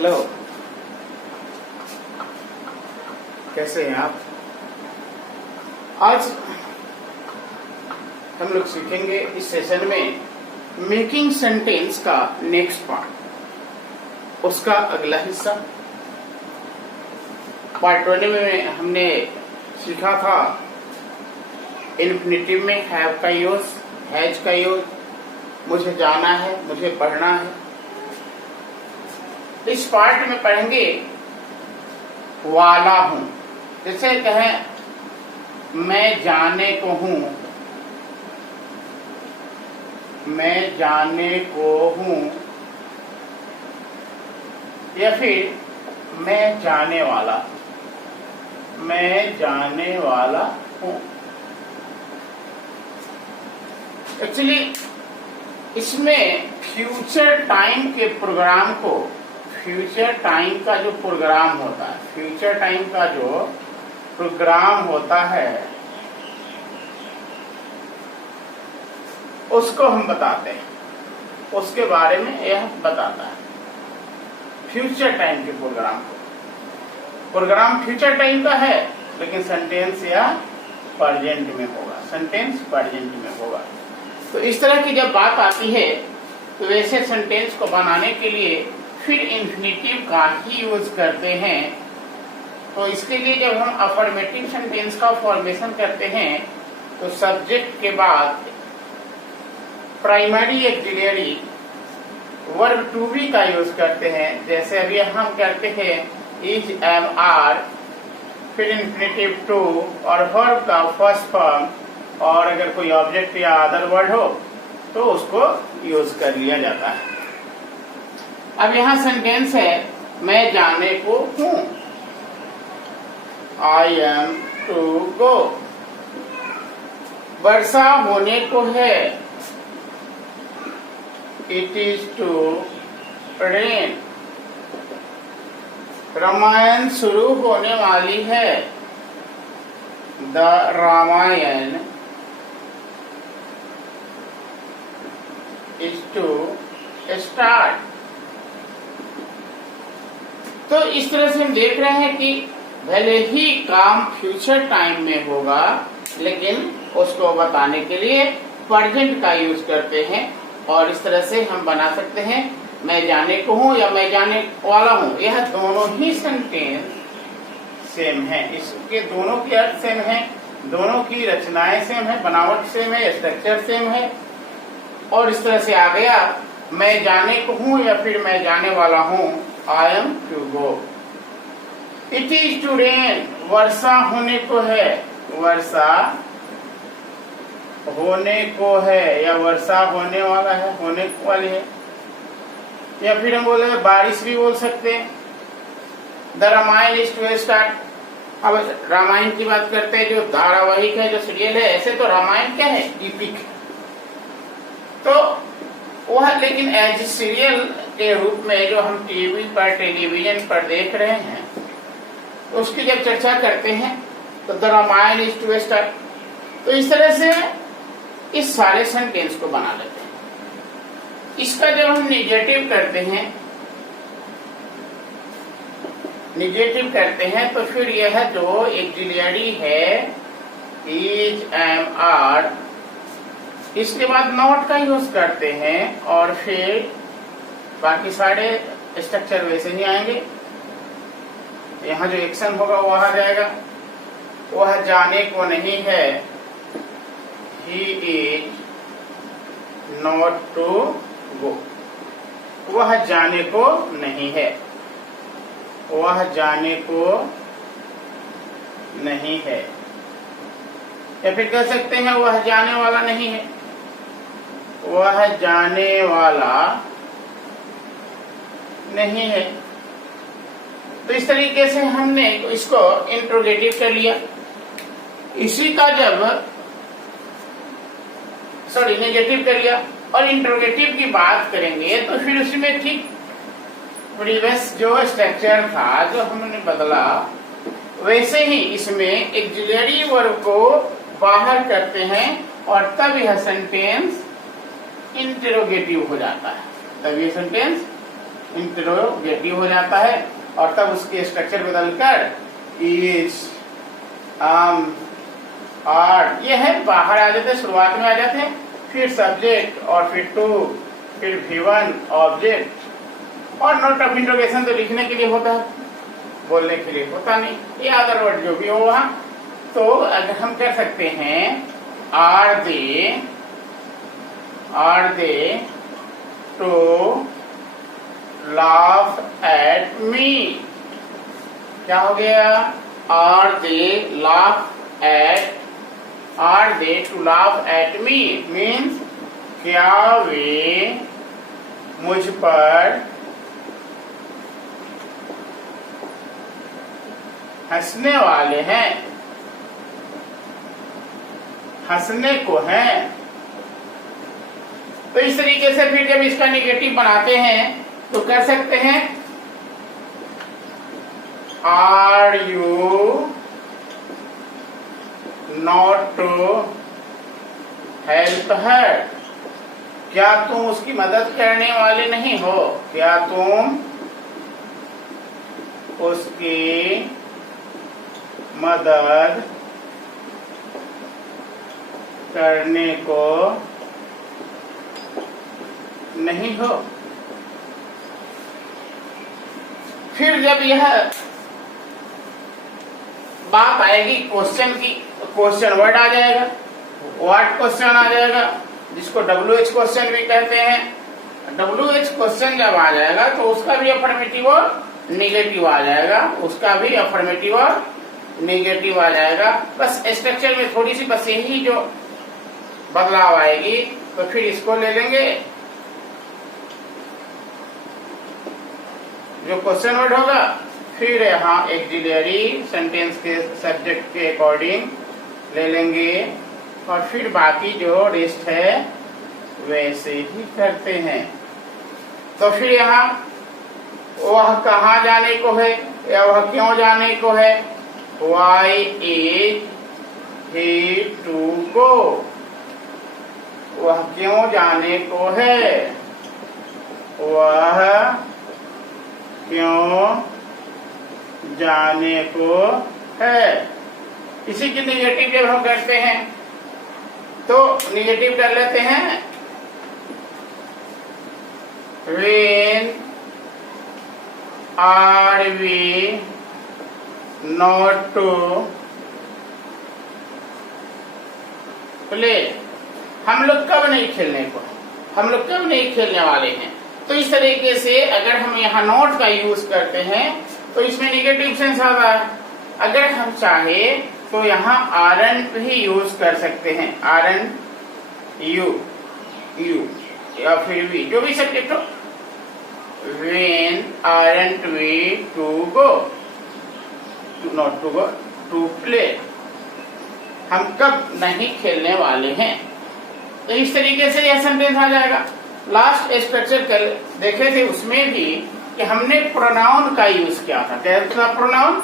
Hello, कैसे हैं आप? आज हम लोग सीखेंगे इस सेशन में मेकिंग सेंटेंस का नेक्स्ट पार्ट, उसका अगला हिस्सा। पार्ट 1 में हमने सीखा था इन्फिनेटिव में हैव का यूज, हैज का यूज, मुझे जाना है, मुझे पढ़ना है। इस पार्ट में पढ़ेंगे वाला हूं। जैसे कहें मैं जाने को हूं, मैं जाने को हूं, या फिर मैं जाने वाला, मैं जाने वाला हूं। एक्चुअली इसमें फ्यूचर टाइम के प्रोग्राम को, फ्यूचर टाइम का जो प्रोग्राम होता है, फ्यूचर टाइम का जो प्रोग्राम होता है उसको हम बताते हैं, उसके बारे में यह बताता है फ्यूचर टाइम के प्रोग्राम को। प्रोग्राम फ्यूचर टाइम का है लेकिन सेंटेंस या प्रेजेंट में होगा, सेंटेंस प्रेजेंट में होगा। तो इस तरह की जब बात आती है तो वैसे सेंटेंस को बनाने के लिए फिर इन्फिनेटिव का ही यूज करते हैं। तो इसके लिए जब हम अफर्मेटिव सेंटेंस का फॉर्मेशन करते हैं तो सब्जेक्ट के बाद primary auxiliary verb to be का यूज करते हैं। जैसे अभी हम करते हैं इज, एम, आर, फिर इन्फिनेटिव टू और वर्ब का फर्स्ट फॉर्म, और अगर कोई ऑब्जेक्ट या अदर वर्ड हो तो उसको यूज कर लिया जाता है। अब यहां सेंटेंस है मैं जाने को हूं, आई एम टू गो। वर्षा होने को है, it is to rain. Ramayana शुरू होने वाली है, the Ramayana is to start. तो इस तरह से हम देख रहे हैं कि भले ही काम फ्यूचर टाइम में होगा लेकिन उसको बताने के लिए प्रेजेंट का यूज करते हैं। और इस तरह से हम बना सकते हैं मैं जाने को हूं या मैं जाने वाला हूं। यह दोनों ही सेंटेंस सेम है, इसके दोनों के अर्थ सेम है, दोनों की रचनाएं सेम है, बनावट सेम है, स्ट्रक्चर सेम है। और इस तरह से आ गया मैं जाने को हूं या फिर मैं जाने वाला हूं, I am to go. It is to rain, वर्षा होने को है, वर्षा होने को है या वर्षा होने वाला है, होने वाली है। या फिर हम बोले बारिश भी बोल सकते हैं, the Ramayana is to start. अब रामायण की बात करते हैं, जो धारावाहिक है, जो सीरियल है। ऐसे तो रामायण क्या है, इपिक है, तो वह लेकिन एज सीरियल के रूप में जो हम टीवी पर, टेलीविजन पर देख रहे हैं, उसकी जब चर्चा करते हैं तो the Ramayana is to start. तो इस तरह से इस सारे सेंटेंस को बना लेते हैं। इसका जब हम निगेटिव करते हैं, निगेटिव करते हैं तो फिर यह जो ऑक्सिलरी है इज, एम, आर, इसके बाद नॉट का यूज करते हैं और फिर बाकी सारे स्ट्रक्चर वैसे ही आएंगे। यहाँ जो एक्शन होगा वह आ जाएगा। वह जाने को नहीं है, he is not to go. वह जाने को नहीं है, वह जाने को नहीं है। या फिर कह सकते हैं वह जाने वाला नहीं है, वह जाने वाला नहीं है। तो इस तरीके से हमने इसको इंट्रोगेटिव कर लिया। इसी का जब नेगेटिव कर लिया और इंट्रोगेटिव की बात करेंगे तो फिर उसमें ठीक प्रीवियस जो स्ट्रक्चर था जो हमने बदला, वैसे ही इसमें ऑक्सिलरी वर्ब को बाहर करते हैं और तब यह सेंटेंस इंटरोगेटिव हो जाता है, तब ये सेंटेंस इंट्रोगेटिव हो जाता है और तब उसके स्ट्रक्चर बदलकर इज, आर, ये है बाहर आ जाते हैं, शुरुआत में आ जाते हैं, फिर सब्जेक्ट और फिर टू, फिर V1 ऑब्जेक्ट। और नोट ऑफ इंट्रोगेशन तो लिखने के लिए होता है, बोलने के लिए होता नहीं, ये अदर वर्ड जो भी हो वहां। तो अगर हम कर सकते हैं are they to laugh at me, क्या हो गया? Are they to laugh at me means क्या वे मुझ पर हंसने वाले हैं, हंसने को हैं। तो इस तरीके से फिर जब इसका निगेटिव बनाते हैं तो कर सकते हैं are you not to help her, क्या तुम उसकी मदद करने वाले नहीं हो? क्या तुम उसकी मदद करने को नहीं हो? फिर जब यह बात आएगी क्वेश्चन की, क्वेश्चन वर्ड आ जाएगा, व्हाट क्वेश्चन आ जाएगा, जिसको WH क्वेश्चन भी कहते हैं। WH क्वेश्चन जब आ जाएगा तो उसका भी अफर्मेटिव और निगेटिव आ जाएगा, उसका भी अफर्मेटिव और निगेटिव आ जाएगा। बस स्ट्रक्चर में थोड़ी सी बस यही जो बदलाव आएगी। तो फिर इसको ले लेंगे, जो क्वेश्चन वर्ड होगा, फिर यहाँ ऑक्सिलरी सेंटेंस के सब्जेक्ट के अकॉर्डिंग ले लेंगे और फिर बाकी जो रेस्ट है वैसे ही करते हैं। तो फिर यहाँ वह कहाँ जाने को है या वह क्यों जाने को है? Why is he to go? वह क्यों जाने को है? वह क्यों जाने को है? इसी की निगेटिव जब हम करते हैं तो निगेटिव कर लेते हैं when are we not to play? हम लोग कब नहीं खेलने को, हम लोग कब नहीं खेलने वाले हैं। तो इस तरीके से अगर हम यहाँ नॉट का यूज करते हैं तो इसमें निगेटिव सेंस आता है। अगर हम चाहे तो यहाँ आरंट भी यूज कर सकते हैं, आरंट यू या फिर वी, जो भी सब्जेक्ट हो। When aren't we to go? Not to go, to play. हम कब नहीं खेलने वाले हैं। तो इस तरीके से यह सेंटेंस आ जाएगा। लास्ट स्ट्रक्चर कल देखे थे, उसमें भी कि हमने प्रोनाउन का यूज किया था। क्या था प्रोनाउन?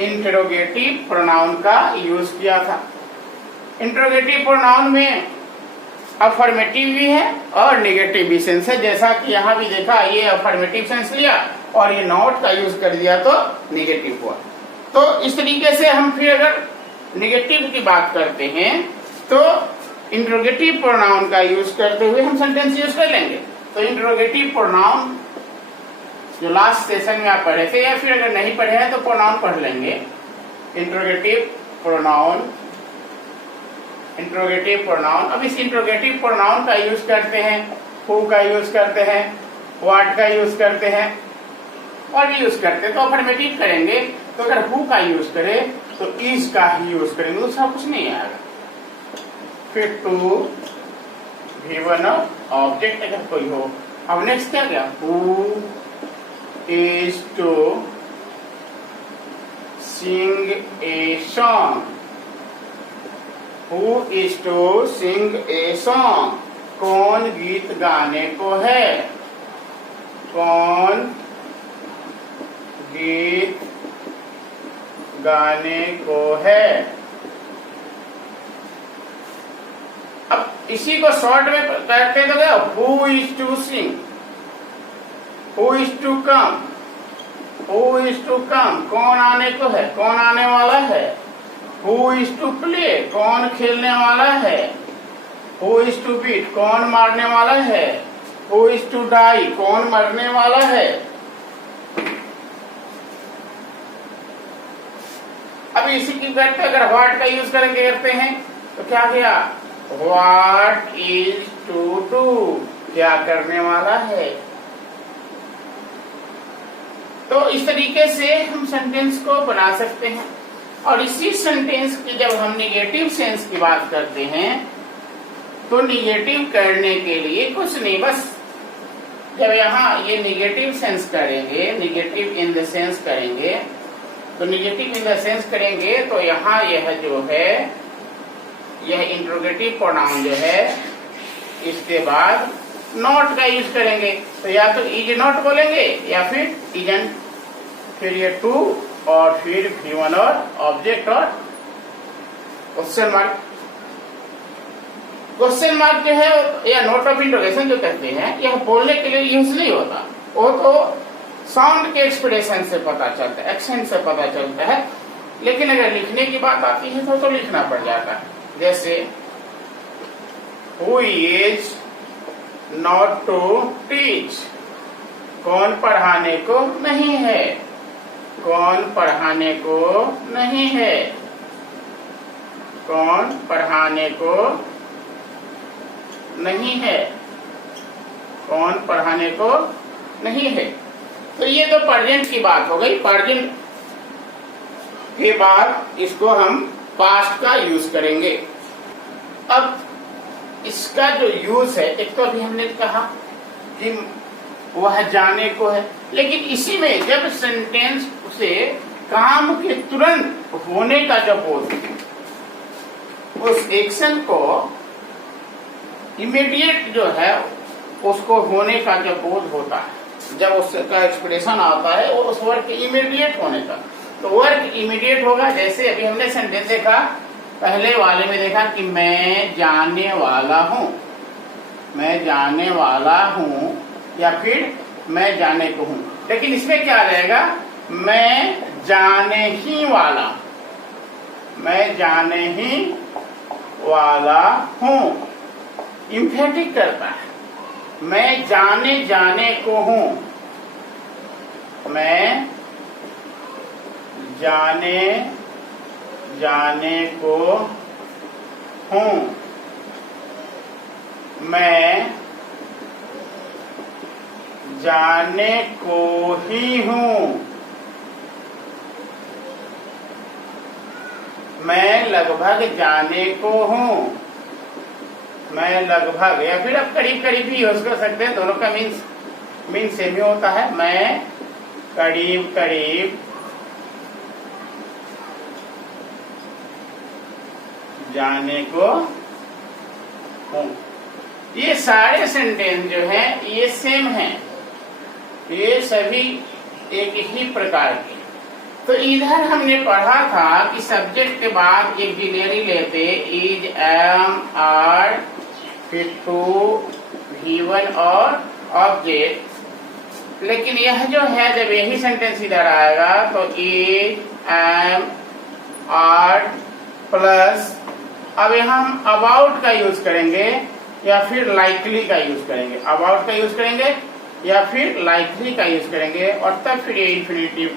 इंटरोगेटिव प्रोनाउन का यूज किया था। इंटरोगेटिव प्रोनाउन में अफर्मेटिव भी है और निगेटिव भी सेंस है, जैसा कि यहाँ भी देखा, ये अफर्मेटिव सेंस लिया और ये नॉट का यूज कर दिया तो निगेटिव हुआ। तो इस तरीके से हम फिर अगर निगेटिव की बात करते हैं तो इंट्रोगेटिव प्रोनाउन का यूज करते हुए हम सेंटेंस यूज कर लेंगे। तो इंट्रोगेटिव प्रोनाउन जो लास्ट सेशन में आप पढ़े थे, या फिर अगर नहीं पढ़े हैं तो प्रोनाउन पढ़ लेंगे। Interrogative pronoun, interrogative pronoun. अब इस इंट्रोगेटिव प्रोनाउन का यूज करते हैं, हु का यूज करते हैं, व्हाट का यूज करते हैं और भी यूज करते हैं। तो अफर्मेटिव करेंगे तो अगर हु का यूज करें तो इज का ही यूज करेंगे, दूसरा कुछ नहीं आएगा। फिर टू V1 ऑब्जेक्ट अगर कोई हो। अब नेक्स्ट क्या गया? Who is to sing a song, Who is to sing a song? कौन गीत गाने को है? कौन गीत गाने को है? अब इसी को शॉर्ट में करते तो क्या? Who is to sing? Who is to come, who is to come, कौन आने को है, कौन आने वाला है। हु इज टू प्ले, कौन खेलने वाला है। हु इज टू बीट, कौन मारने वाला है। हु इज टू डाई, कौन मरने वाला है। अब इसी की करते अगर व्हाट का यूज करेंगे करते हैं तो क्या गया, व्हाट इज टू डू, क्या करने वाला है। तो इस तरीके से हम सेंटेंस को बना सकते हैं। और इसी सेंटेंस की जब हम निगेटिव सेंस की बात करते हैं तो निगेटिव करने के लिए कुछ नहीं, बस जब यहाँ ये निगेटिव सेंस करेंगे, निगेटिव इन द सेंस करेंगे, तो निगेटिव इन द सेंस करेंगे तो यहाँ यह जो है, यह इंट्रोगेटिव प्रोनाउन जो है, इसके बाद नॉट का यूज करेंगे। तो या तो इज नॉट बोलेंगे या फिर इजंट, फिर ये टू और फिर V1 और ऑब्जेक्ट और क्वेश्चन मार्क। क्वेश्चन मार्क जो है या नोट ऑफ इंट्रोगेशन जो कहते हैं, यह बोलने के लिए यूज नहीं होता, वो तो साउंड के एक्सप्रेशन से पता चलता है, एक्सेंट से पता चलता है। लेकिन अगर लिखने की बात आती है तो लिखना पड़ जाता है। जैसे who is not to teach, कौन पढ़ाने को नहीं है, कौन पढ़ाने को नहीं है, कौन पढ़ाने को नहीं है, कौन पढ़ाने को नहीं है। तो ये तो प्रेजेंट की बात हो गई। प्रेजेंट के बाद इसको हम पास्ट का यूज करेंगे। अब इसका जो यूज है, एक तो अभी हमने कहा कि वह जाने को है, लेकिन इसी में जब सेंटेंस से काम के तुरंत होने का जब बोध, उस एक्शन को इमीडिएट जो है उसको होने का जब बोध होता है, जब उसका एक्सप्रेशन आता है वो उस वर्क के इमीडिएट होने का, तो वर्क इमीडिएट होगा। जैसे अभी हमने सेंटेंस देखा, पहले वाले में देखा कि मैं जाने वाला हूँ, मैं जाने वाला हूँ या फिर मैं जाने को हूँ। लेकिन इसमें क्या रहेगा, मैं जाने ही वाला, मैं जाने ही वाला हूँ, इम्फेटिक करता है। मैं जाने को हूँ, मैं जाने को हूँ, मैं जाने को ही हूँ, मैं लगभग जाने को हूँ, मैं लगभग, या फिर आप करीब करीब भी यूज कर सकते हैं, दोनों का मीन सेम ही होता है। मैं करीब करीब जाने को हूँ। ये सारे सेंटेंस जो है ये सेम हैं, ये सभी एक ही प्रकार के। तो इधर हमने पढ़ा था कि सब्जेक्ट के बाद ऑक्सिलरी लेते इज, एम, आर, फिर टू, V1 और ऑब्जेक्ट। लेकिन यह जो है जब यही सेंटेंस इधर आएगा तो इज, एम, आर प्लस, अब यहाँ हम अबाउट का यूज करेंगे या फिर लाइकली का यूज करेंगे, अबाउट का यूज करेंगे या फिर लाइकली का यूज करेंगे, और तब फिर ये इन्फिनिटिव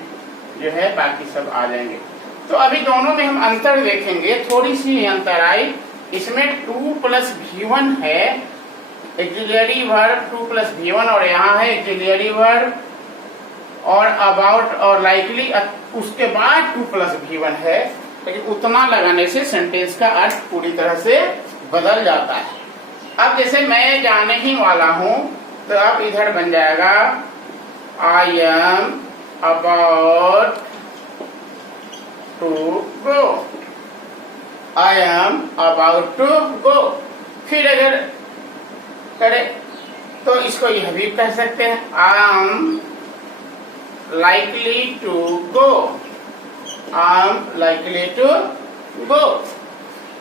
जो है बाकी सब आ जाएंगे। तो अभी दोनों में हम अंतर देखेंगे, थोड़ी सी अंतर आई। इसमें 2 + V1 है ऑक्सिलरी वर्ब, 2 + V1, और यहाँ है ऑक्सिलरी वर्ब और अबाउट और लाइकली, उसके बाद 2 + V1 है। लेकिन उतना लगाने से सेंटेंस का अर्थ पूरी तरह से बदल जाता है। अब जैसे मैं जाने ही वाला हूँ, तो अब इधर बन जाएगा I am about to go, I am about to go. फिर अगर करे तो इसको यह भी कह सकते हैं, I am likely to go, I am likely to go.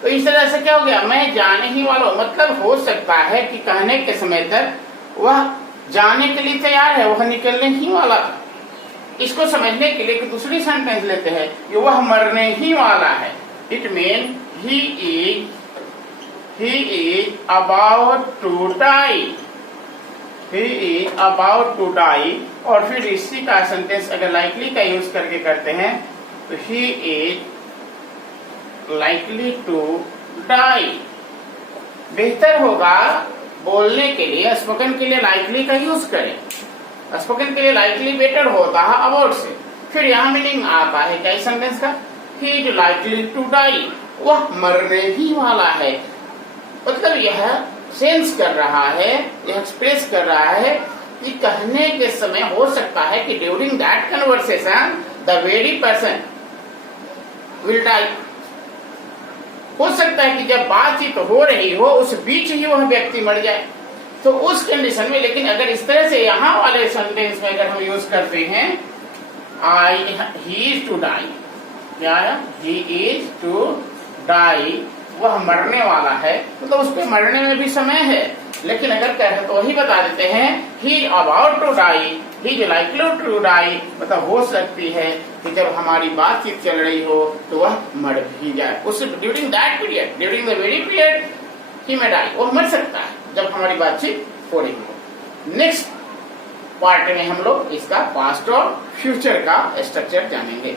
तो इस तरह से क्या हो गया, मैं जाने ही वाला हूं। मतलब हो सकता है कि कहने के समय तक वह जाने के लिए तैयार है, वह निकलने ही वाला था। इसको समझने के लिए दूसरी सेंटेंस लेते हैं कि वह मरने ही वाला है। It mean he is about to die, he is about to die. और फिर इसी का सेंटेंस अगर लाइकली का यूज करके करते हैं तो he is likely to die. बेहतर होगा बोलने के लिए, स्पोकन के लिए लाइकली का यूज करें। स्पोकन के लिए लाइकली बेटर होता है अबाउट से। फिर यहाँ मीनिंग आता है क्या इस सेंटेंस का, he is likely to die, वह मरने ही वाला है। मतलब यह सेंस कर रहा है, यह एक्सप्रेस कर रहा है कि कहने के समय हो सकता है कि during that conversation the very person will die. हो सकता है कि जब बातचीत हो रही हो उस बीच ही वह व्यक्ति मर जाए। तो उस कंडीशन में, लेकिन अगर इस तरह से यहाँ वाले सेंटेंस में अगर हम यूज करते हैं ही इज टू डाई, क्या है, ही इज टू डाई, वह मरने वाला है, मतलब उसके मरने में भी समय है। लेकिन अगर कहे तो वही बता देते हैं he about to die, he is likely to die, मतलब हो सकती है कि जब हमारी बातचीत चल रही हो तो वह मर भी जाए। उस during that period, during the very period ही में डाई, वह मर सकता है जब हमारी बातचीत हो रही हो। नेक्स्ट पार्ट में हम लोग इसका पास्ट और फ्यूचर का स्ट्रक्चर जानेंगे।